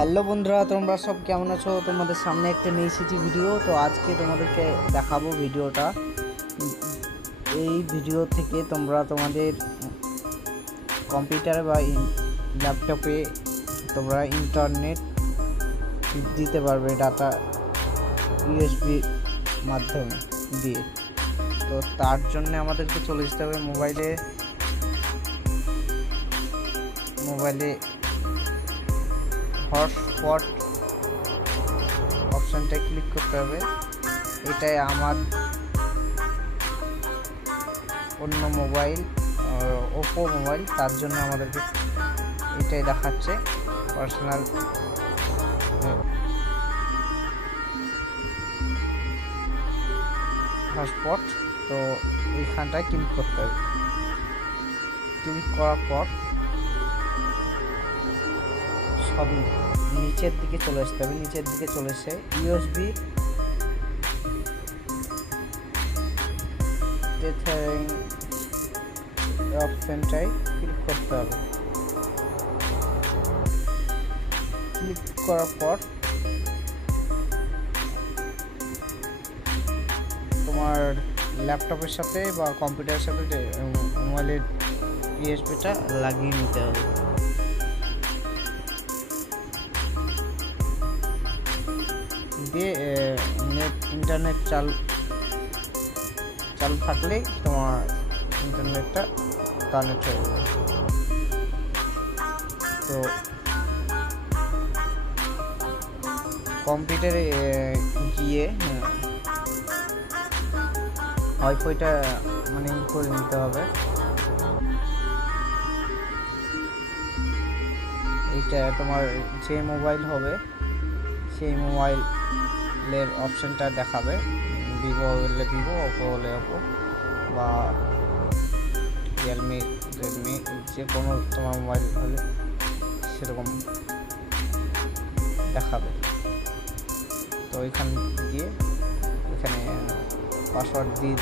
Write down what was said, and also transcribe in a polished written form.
Hello বন্ধুরা, তোমরা সব কেমন আছো? তোমাদের সামনে একটা নিয়ে এসেছি ভিডিও। তো আজকে তোমাদেরকে দেখাবো ভিডিওটা। এই ভিডিও থেকে তোমরা তোমাদের কম্পিউটার বা ল্যাপটপে তোমরা ইন্টারনেট দিতে পারবে ডাটা ইউএসবি মাধ্যমে দিয়ে। তো তার জন্য আমাদেরকে চলে যেতে হবে মোবাইলে হটস্পট অপশানটায় ক্লিক করতে হবে। এটাই আমার অন্য মোবাইল, ওপো মোবাইল, তার জন্য আমাদেরকে এটাই দেখাচ্ছে পার্সোনাল হটস্পট। তো এইখানটায় ক্লিক করতে হবে। ক্লিক করার পর সব নিচের দিকে চলে আসতে হবে। নিচের দিকে চলে এসে ইউএসবি অপশনটায় ক্লিক করতে হবে। ক্লিক করার পর তোমার ল্যাপটপের সাথে বা কম্পিউটারের সাথে মোবাইলের ইউএসবিটা লাগিয়ে নিতে হবে। দিয়ে ইন্টারনেট চালু থাকলেই তোমার ইন্টারনেটটা কানেক্ট হয়ে যাবে। তো কম্পিউটারে গিয়ে ওয়াইফাইটা মানে করে নিতে হবে। এইটা তোমার যে মোবাইল হবে সেই মোবাইলের অপশানটা দেখাবে। ভিভো হলে ভিভো, ওপো হলে ওপো, বা রিয়েলমি, রেডমি, যে কোনো তোমার মোবাইল হলে সেরকম দেখাবে। তো এখানে গিয়ে এখানে পাসওয়ার্ড দিয়ে